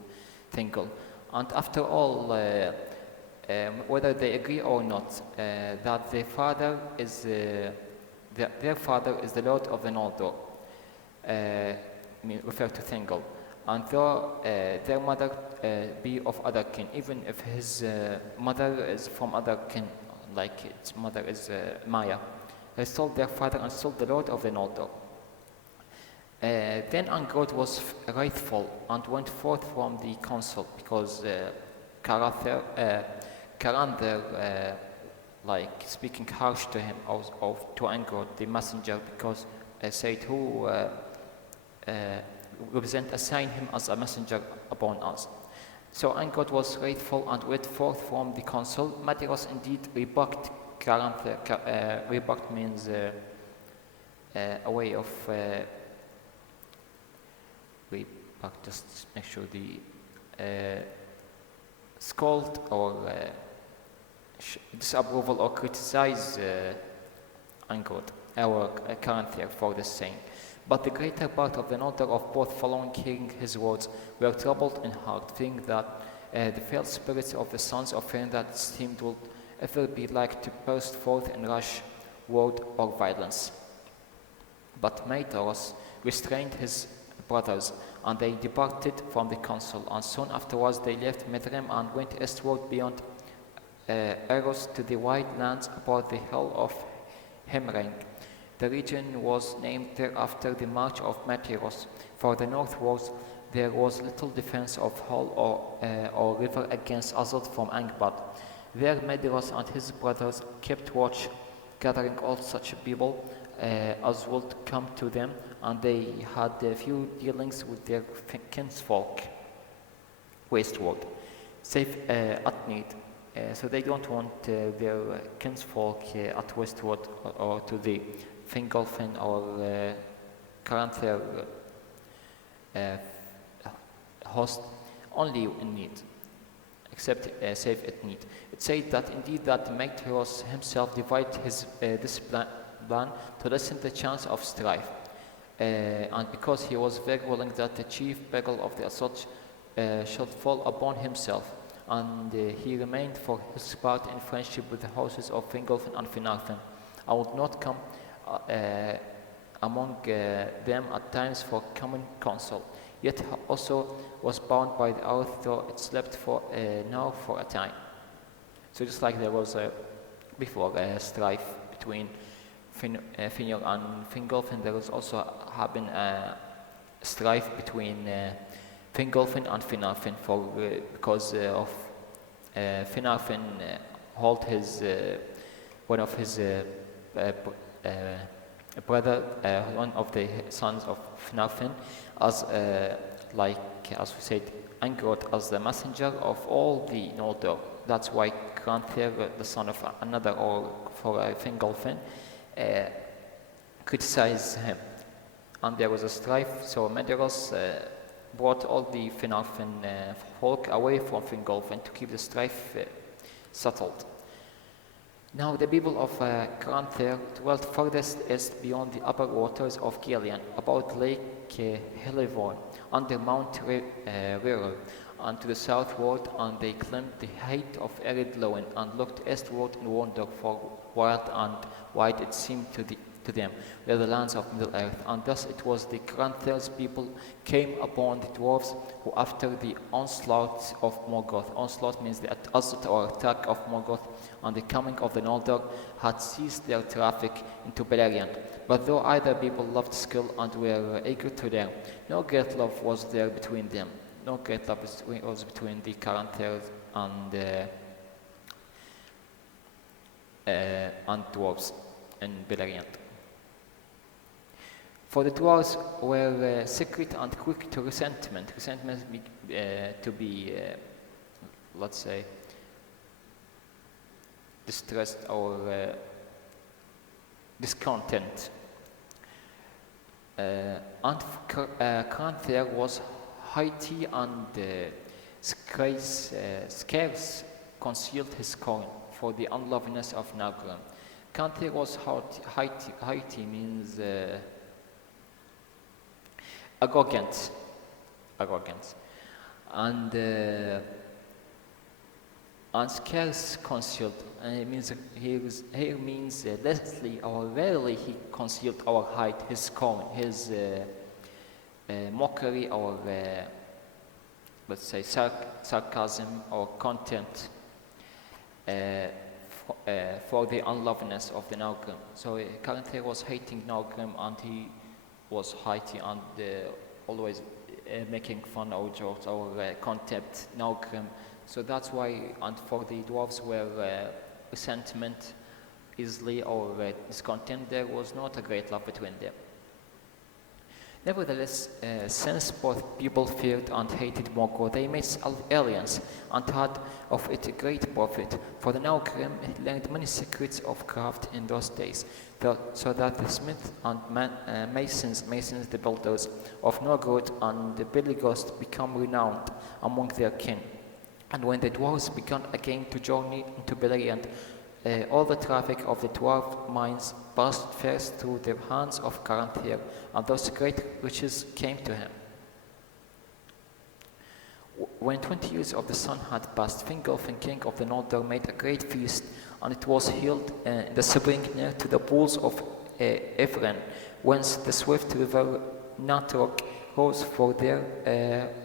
Thingol. And after all, whether they agree or not, that their father is the Lord of the Noldor, referred to Thingol, and though their mother be of other kin, even if his mother is from other kin, like his mother is Maya, they stole their father and stole the Lord of the Noldor. Then Angkor was wrathful and went forth from the council, because Caranthir, like speaking harsh to him, to Angkor, the messenger, because said who assign him as a messenger upon us. So Angkor was wrathful and went forth from the council. Madiros indeed rebuked Caranthir. Rebuked means a way of just make sure the scold or disapproval or criticize Angkor or Caranthir for this saying. But the greater part of the Noldor of both following hearing his words were troubled in heart, thinking that the fell spirits of the sons of Fëanor that seemed would ever be like to burst forth in rash word or violence. But Maedhros restrained his brothers, and they departed from the council, and soon afterwards they left Mithrim and went eastward beyond Eros to the wide lands about the hill of Himring. The region was named thereafter the March of Maedhros, for the northwards there was little defense of hall or river against assault from Angband. There Maedhros and his brothers kept watch, gathering all such people as would come to them, and they had a few dealings with their kinsfolk westward, save at need. So they don't want their kinsfolk at westward or to the Fingolfin or Caranthir host, only in need, except save at need. It said that indeed that Maedhros himself divided this plan to lessen the chance of strife. and because he was very willing that the chief peril of the assault should fall upon himself, and he remained for his part in friendship with the houses of Fingolfin and Finarfin. I would not come among them at times for common counsel, yet also was bound by the oath, though it slept for now for a time. So just like there was before a strife between Finor and Fingolfin, there was also happened a strife between Fingolfin and Finarfin because of Finarfin hold his one of his brother, one of the sons of Finarfin, as as we said, angered as the messenger of all the Noldor. That's why Granthir, the son of another or for Fingolfin, criticized him, and there was a strife. So Medeiros brought all the Finarfin folk away from Fingolfin to keep the strife settled. Now the people of Granthir dwelt furthest east beyond the upper waters of Gillian, about Lake Helivon, under Mount Ryrr, and to the southward, and they climbed the height of Ered Loin, and looked eastward in wonder, for wild and wide it seemed to them were the lands of Middle-earth. And thus it was the Granthir's people came upon the dwarves, who after the onslaught of Morgoth, onslaught means the assault or attack of Morgoth, and the coming of the Noldor, had ceased their traffic into Beleriand. But though either people loved skill and were eager to learn, no great love was there between them. No great love was between the Granthir and dwarves in Beleriand. For the dwarves were secret and quick to resentment. Resentment to be, let's say, distressed or discontent. And Granthir was haughty and scarce concealed his scorn for the unloveliness of Nargrim. Granthir was haughty means arrogant, and scarce concealed. It means here means lessly or rarely he concealed our height, his scorn, his mockery, or let's say sarcasm or contempt for the unloveliness of the Nargrim. So Granthir was hating Nargrim, and he was haughty and always making fun or jokes or contempt Nargrim. So that's why, and for the dwarves were resentment easily or discontent, there was not a great love between them. Nevertheless, since both people feared and hated Morgoth, they made alliance and had of it a great profit. For the Nargrim learned many secrets of craft in those days, so that the smiths and masons, the builders of Norgard and the Beligust, become renowned among their kin. And when the dwarves began again to journey into Beleriand, all the traffic of the dwarf mines passed first through the hands of Granthir, and thus great riches came to him. When 20 years of the sun had passed, Fingolfin, king of the Noldor, made a great feast, and it was held in the spring near to the pools of Evren, whence the swift river Natrog rose, for there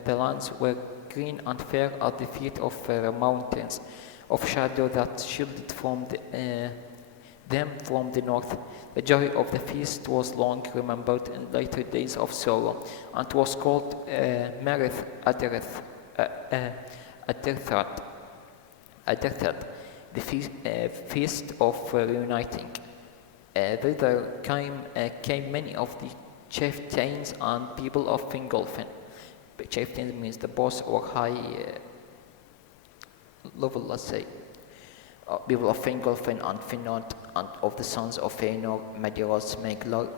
the lands were green and fair at the feet of mountains of shadow that shielded them from the north. The joy of the feast was long remembered in later days of sorrow, and was called Merith Aderthad, the feast of reuniting. Thither came many of the chieftains and people of Fingolfin. Chieftain means the boss or high level, let's say. People of Fingolfin and Finod, and of the sons of Fëanor, Medeiros, Meglar,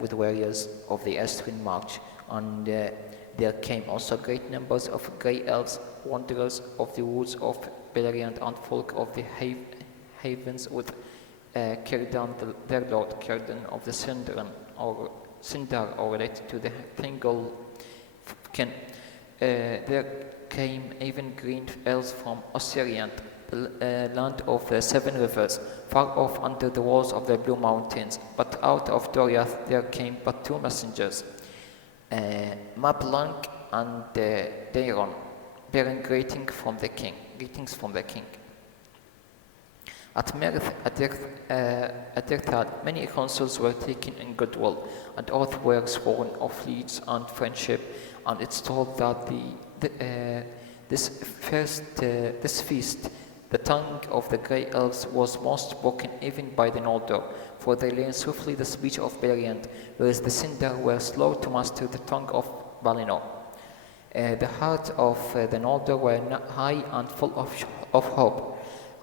with warriors of the eastern march. And there came also great numbers of grey elves, wanderers of the woods of Beleriand, and folk of the havens with Círdan, their lord, Círdan of the Sindarin, or Sindar, or related to the Thingol kin. There came even green elves from Osiriant, the land of the seven rivers, far off under the walls of the Blue Mountains. But out of Doriath there came but two messengers, Mablanc and Daeron, bearing greetings from the king. At Merth, at Dirthad, many counsels were taken in goodwill, and oaths were sworn of leagues and friendship, and it's told that this feast, the tongue of the grey elves was most spoken even by the Noldor, for they learned swiftly the speech of Beleriand, whereas the Sindar were slow to master the tongue of Valinor. The hearts of the Noldor were high and full of hope,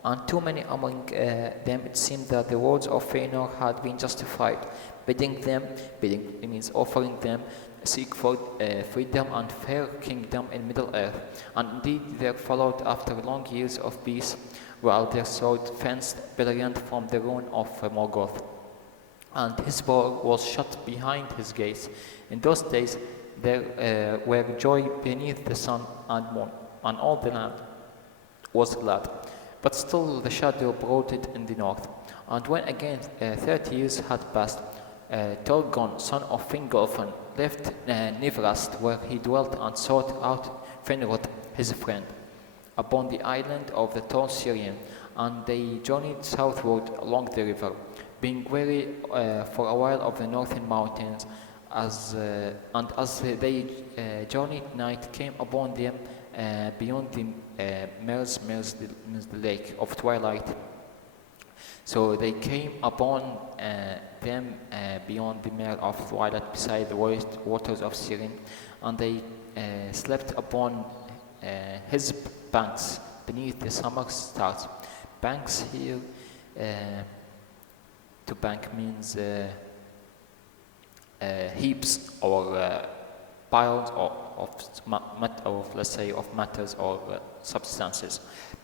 and too many among them it seemed that the words of Fëanor had been justified, bidding means offering them seek for freedom and fair kingdom in Middle-earth. And indeed there followed, after long years of peace, while their sword fenced Beleriand from the ruin of Morgoth, and his bow was shut behind his gaze. In those days there were joy beneath the sun and moon, and all the land was glad. But still the shadow brooded in the north. And when again 30 years had passed, Torgon, son of Fingolfin, left Nivrast, where he dwelt, and sought out Finrod, his friend, upon the island of the tall Syrian, and they journeyed southward along the river, being weary for a while of the northern mountains. As they journeyed, night came upon them beyond the the lake of twilight. So they came upon them beyond the mere of twilight, beside the waters of Sirin, and they slept upon his banks beneath the summer stars. Banks here, to bank means heaps or piles of let's say of matters or substances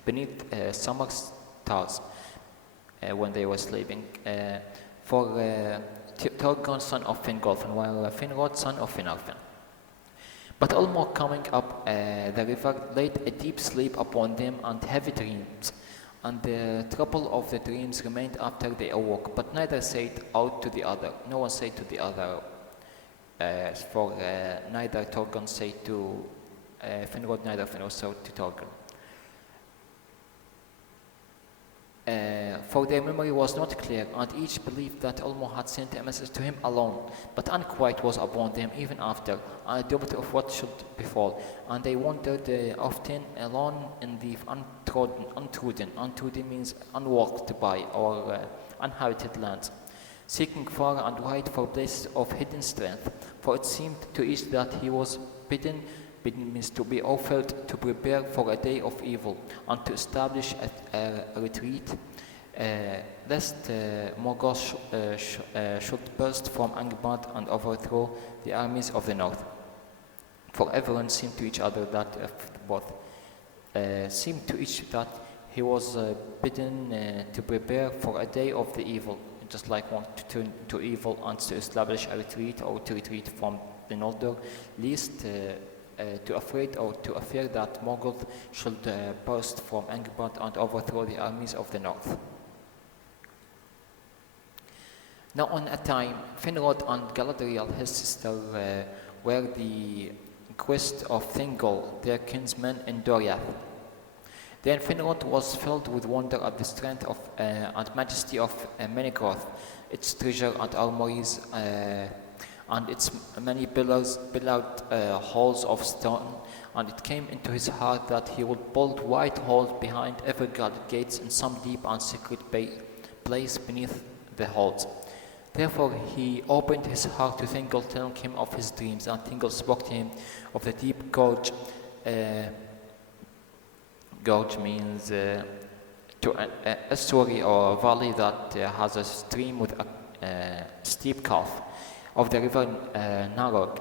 beneath summer stars when they were sleeping. For Torgon, son of Fingolfin, while Finrod, son of Finarfin. But Ulmo, coming up the river, laid a deep sleep upon them and heavy dreams. And the trouble of the dreams remained after they awoke, but neither said out to the other. No one said to the other, for neither Torgon said to Finrod, neither Finrod said to Torgon. For their memory was not clear, and each believed that Ulmo had sent a message to him alone, but unquiet was upon them even after, and a doubt of what should befall, and they wandered often alone in the untrodden means unwalked by, or uninhabited lands, seeking far and wide for places of hidden strength, for it seemed to each that he was bidden means to be offered to prepare for a day of evil, and to establish a retreat, lest Morgoth should burst from Angband and overthrow the armies of the north. For everyone seemed to each other that seemed to each that he was bidden to prepare for a day of the evil, just like one to turn to evil and to establish a retreat, or to retreat from the Noldor, lest to fear that Morgoth should burst from Angband and overthrow the armies of the north. Now on a time, Finrod and Galadriel, his sister, were the quest of Thingol, their kinsmen in Doriath. Then Finrod was filled with wonder at the strength of and majesty of Menegroth, its treasure and armories, and its many pillared halls of stone, and it came into his heart that he would build wide halls behind every guarded gates in some deep and secret place beneath the halls. Therefore he opened his heart to Thingol, telling him of his dreams, and Thingol spoke to him of the deep gorge. Gorge means to a estuary or a valley that has a stream with a steep calf, of the river Narog,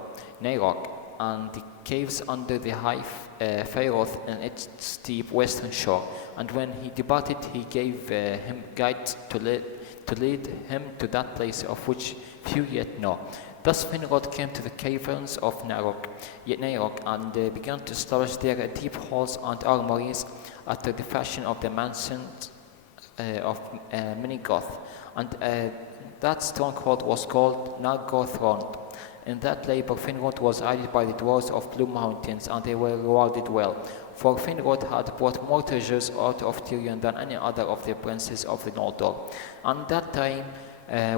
and the caves under the high Faeroth in its steep western shore. And when he departed, he gave him guides to lead him to that place of which few yet know. Thus Finrod came to the caverns of Narok and began to establish there deep halls and armories after the fashion of the mansions of Minigoth. And that stronghold was called Nargothrond. In that labor Finrod was aided by the dwarves of Blue Mountains, and they were rewarded well. For Finrod had brought more treasures out of Tirion than any other of the princes of the Noldor. And that time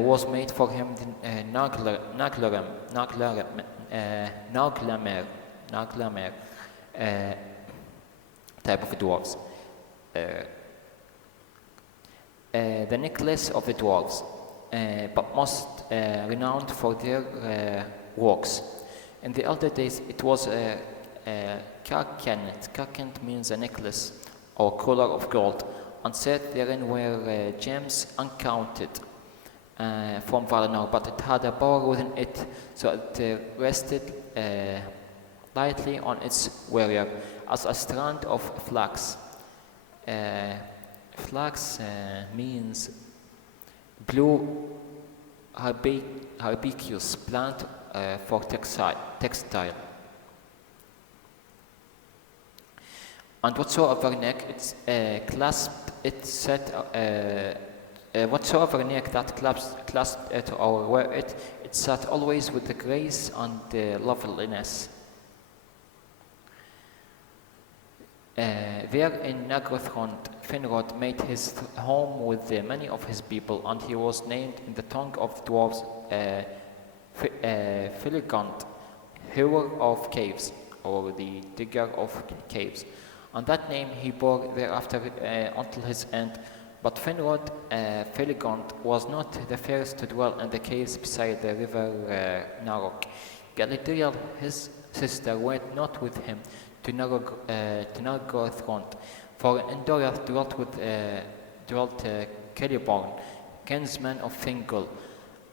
was made for him the Naglamer type of dwarves. The necklace of the dwarves, but most renowned for their works. In the elder days it was Karkenet. Karkenet means a necklace or collar of gold, and set therein were gems uncounted from Valinor, but it had a bower within it, so it rested lightly on its wearer, as a strand of flax. Flax means blue herbaceous plant for textile. And whatsoever neck it's clasped, it set. Whatsoever neck that clasped it or wear it, it sat always with the grace and loveliness. There in Nargothrond, Finrod made his home with many of his people, and he was named in the tongue of the dwarves Filigant, hewer of caves, or the digger of caves. And that name he bore thereafter until his end. But Finrod Filigant was not the first to dwell in the caves beside the river Narok. Galadriel, his sister, went not with him to Nargothrond, for in Doriath dwelt Celeborn, kinsman of Thingol,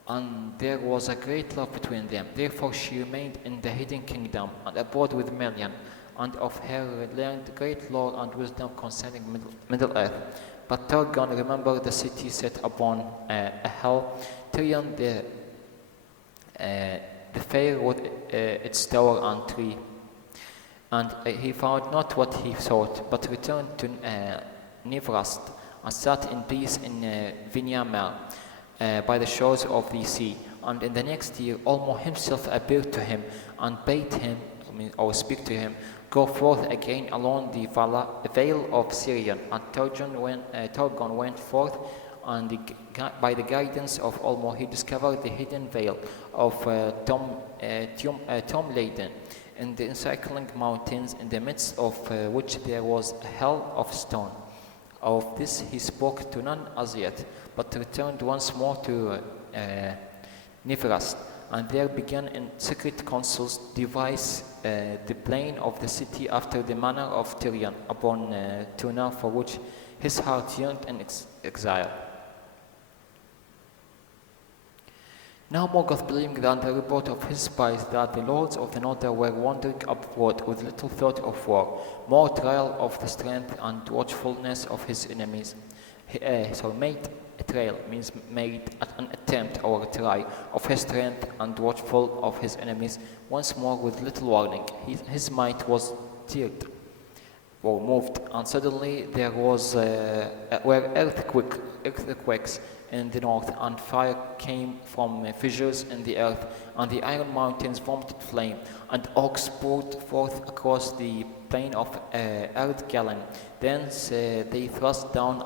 and there was a great love between them. Therefore she remained in the hidden kingdom, and abode with Melian, and of her learned great lore and wisdom concerning Middle Earth. But Turgon remembered the city set upon a hill, Tirion the fair with its tower and tree. And he found not what he sought, but returned to Nivrast, and sat in peace in Vinyamel, by the shores of the sea. And in the next year Olmo himself appeared to him, and bade him, or speak to him, go forth again along the vale of Sirion. And Turgon went forth, and by the guidance of Olmo he discovered the hidden vale of Tomladen, in the encircling mountains, in the midst of which there was a hell of stone. Of this he spoke to none as yet, but returned once more to Nivrast, and there began in secret councils devise the plan of the city after the manner of Tirion upon Tuna, for which his heart yearned in exile. Now Morgoth believing on the report of his spies that the lords of the Noldor were wandering upward with little thought of war, more trial of the strength and watchfulness of his enemies. Made a trial means made an attempt or a try of his strength and watchful of his enemies, once more with little warning. His might was stirred or moved, and suddenly there were earthquakes in the north, and fire came from fissures in the earth, and the iron mountains vomited flame, and oaks poured forth across the plain of Erdgallen. Thence they thrust down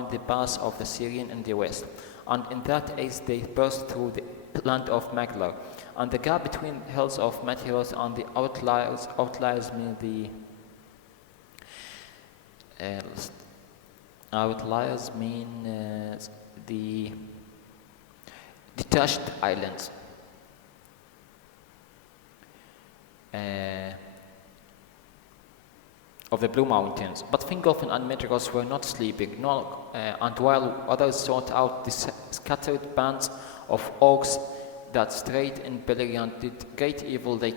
in the pass of the Syrian in the west, and in that ace they burst through the land of Maglar, and the gap between the hills of Mathiros and the outliers mean the outliers mean the detached islands. Of the Blue Mountains. But Fingolfin and Medros were not sleeping, and while others sought out the scattered bands of orcs that strayed in Beleriand, did great evil they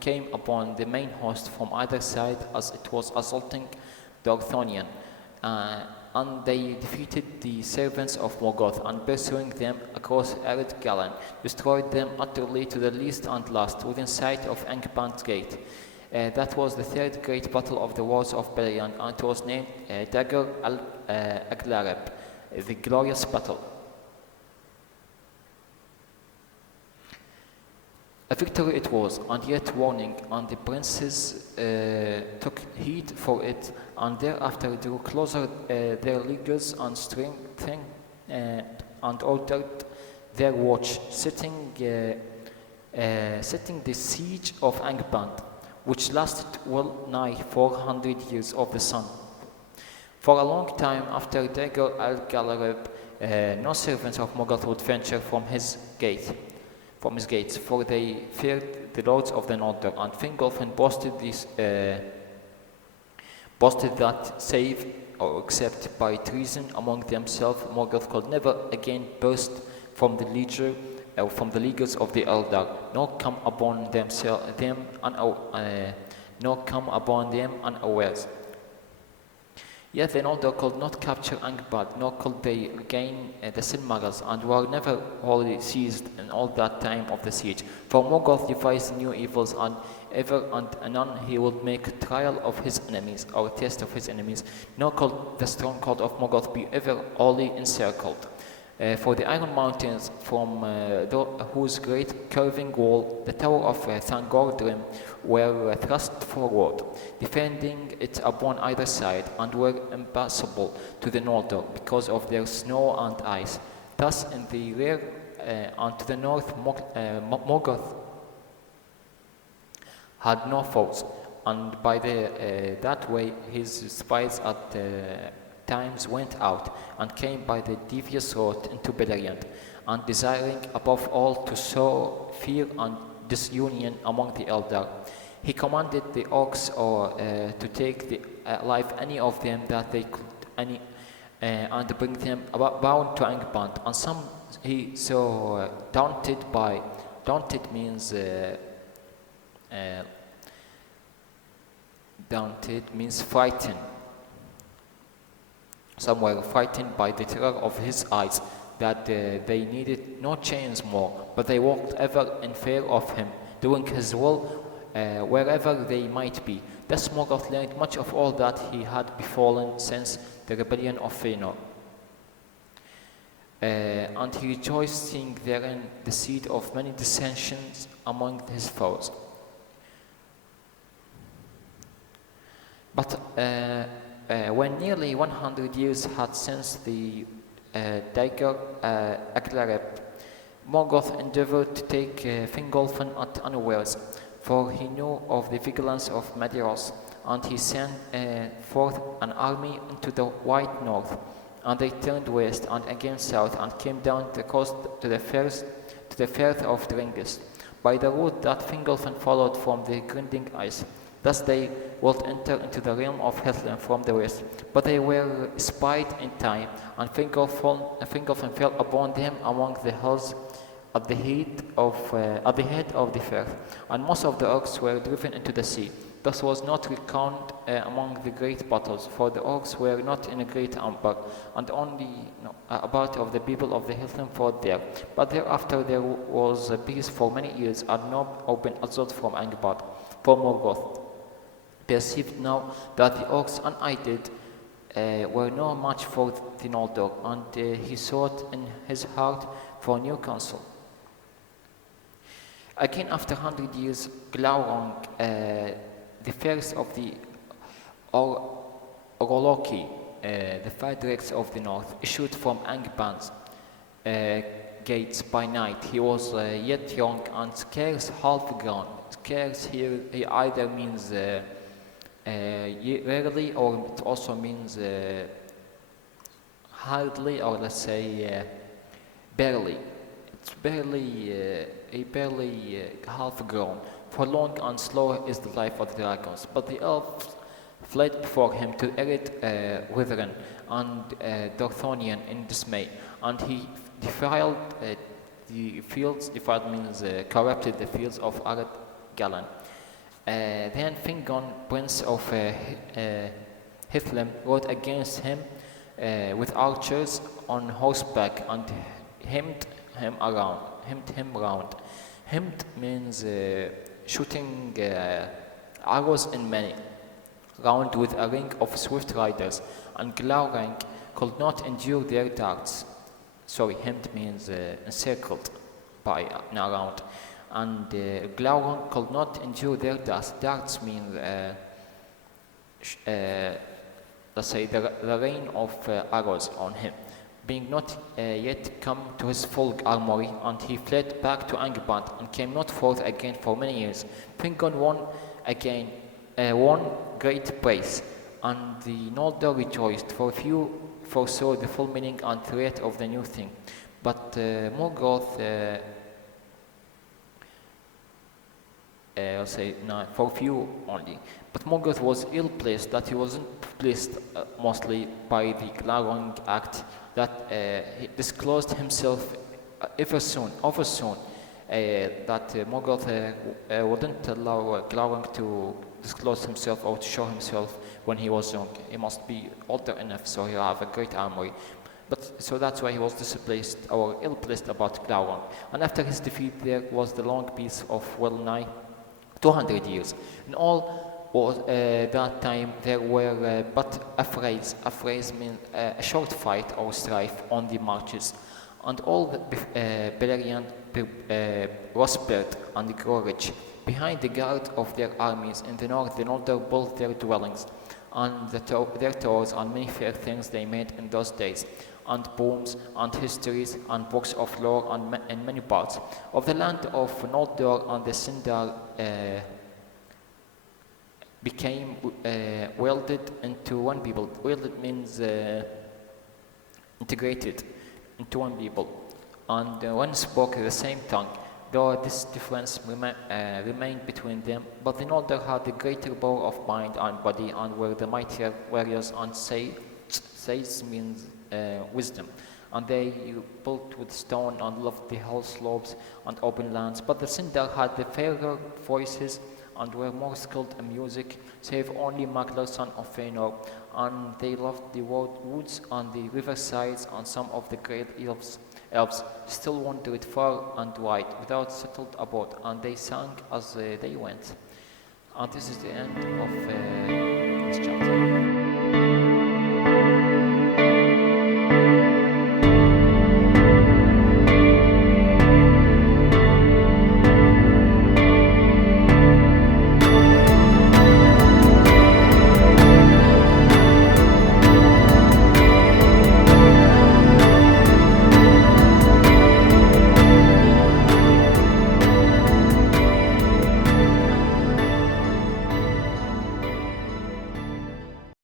came upon the main host from either side as it was assaulting the Orthonian. and they defeated the servants of Morgoth, and pursuing them across arid Galan, destroyed them utterly to the least and last, within sight of Angband's gate. That was the third great battle of the wars of Beleriand, and it was named Dagger Aglareb, the glorious battle. A victory it was, and yet warning, and the princes took heed for it, and thereafter drew closer their leaguers and strengthened and ordered their watch, setting the siege of Angband, which lasted well nigh 400 years of the sun. For a long time after Dagor al-Galareb, no servants of Morgoth would venture from his gates, for they feared the lords of the Noldor, and Fingolfin boasted that, save or except by treason among themselves, Morgoth could never again burst from the leaguers of the Eldar, nor come upon them unawares. Yet the Noldor could not capture Angband, nor could they regain the Silmarils, and were never wholly seized in all that time of the siege. For Morgoth devised new evils, and ever and anon he would make trial of his enemies, or test of his enemies, nor could the stronghold of Morgoth be ever wholly encircled. For the Iron Mountains, from whose great curving wall the tower of Thangordrim were thrust forward, defending it upon either side, and were impassable to the Noldor because of their snow and ice. Thus in the rear and to the north Morgoth had no foes, and by that way his spies at times went out and came by the devious road into Beleriand, and desiring above all to sow fear and disunion among the Eldar, he commanded the orcs to take alive any of them that they could, and bring them bound to Angband. And some he saw daunted means frightened. Some were frightened by the terror of his eyes, that they needed no chains more, but they walked ever in fear of him, doing his will wherever they might be. Thus Morgoth learned much of all that he had befallen since the rebellion of Valinor. And he rejoiced, seeing therein the seed of many dissensions among his foes. But when nearly 100 years had since the Dagor Aglareb, Morgoth endeavored to take Fingolfin at unawares, for he knew of the vigilance of Medeiros, and he sent forth an army into the white north, and they turned west and again south, and came down the coast to the firth of Dringis, by the route that Fingolfin followed from the grinding ice. Thus they would enter into the realm of Hithlum from the west, but they were spied in time, and Fingolfin fell upon them among the hills at the head of the firth, and most of the orcs were driven into the sea. Thus was not reckoned among the great battles, for the orcs were not in a great number, and only about of the people of the Hithlum fought there. But thereafter there was peace for many years, and no open assault from Angband. For Morgoth perceived now that the orcs unaided were no match for the Noldor, and he sought in his heart for new counsel. Again, after 100 years, Glaurung, the first of the Oroloki, the Frederics of the north, issued from Angband's gates by night. He was yet young and scarce half grown. Scarce here he either means rarely, or it also means hardly, or let's say barely. It's barely half grown. For long and slow is the life of the dragons. But the elves fled before him to arid Witheren and Dorthonion in dismay, and he defiled the fields. Defiled means corrupted the fields of arid Galan. Then Fingon, prince of Hithlum, rode against him with archers on horseback and hemmed him around. Hemmed means shooting arrows in many, round with a ring of swift riders, and Glaurung could not endure their darts. Sorry, hemmed means encircled by and around, and Glaurung could not endure their darts. Darts mean let's say the rain of arrows on him, being not yet come to his full armory, and he fled back to Angband and came not forth again for many years. Fingon won great praise, and the Noldor rejoiced, for few foresaw the full meaning and threat of the new thing. But Morgoth, I'll say no, for few only. But Morgoth was ill-placed, that he wasn't pleased mostly by the Glaurung act, that he disclosed himself over soon, that Morgoth wouldn't allow Glaurung to disclose himself or to show himself when he was young. He must be older enough, so he'll have a great armory. But so that's why he was displaced or ill-placed about Glaurung. And after his defeat, there was the long peace of well nigh 200 years. In all was that time there were but a phrase means a short fight or strife on the marches, and all the Beleriand prospered and grew rich. Behind the guard of their armies in the north, the Noldor built their dwellings, and their towers, and many fair things they made in those days, and poems, and histories, and books of lore, and many parts of the land of Noldor and the Sindar became welded into one people. Welded means integrated into one people, and one spoke the same tongue, though this difference remained between them. But the Noldor had the greater power of mind and body, and were the mightier warriors, and sage means wisdom, and they built with stone and loved the hill slopes and open lands. But the Sindar had the fairer voices and were more skilled in music, save only Maglar son of Valinor, and they loved the woods and the riversides, and some of the great elves still wandered far and wide without settled abode, and they sang as they went. And this is the end of this chapter.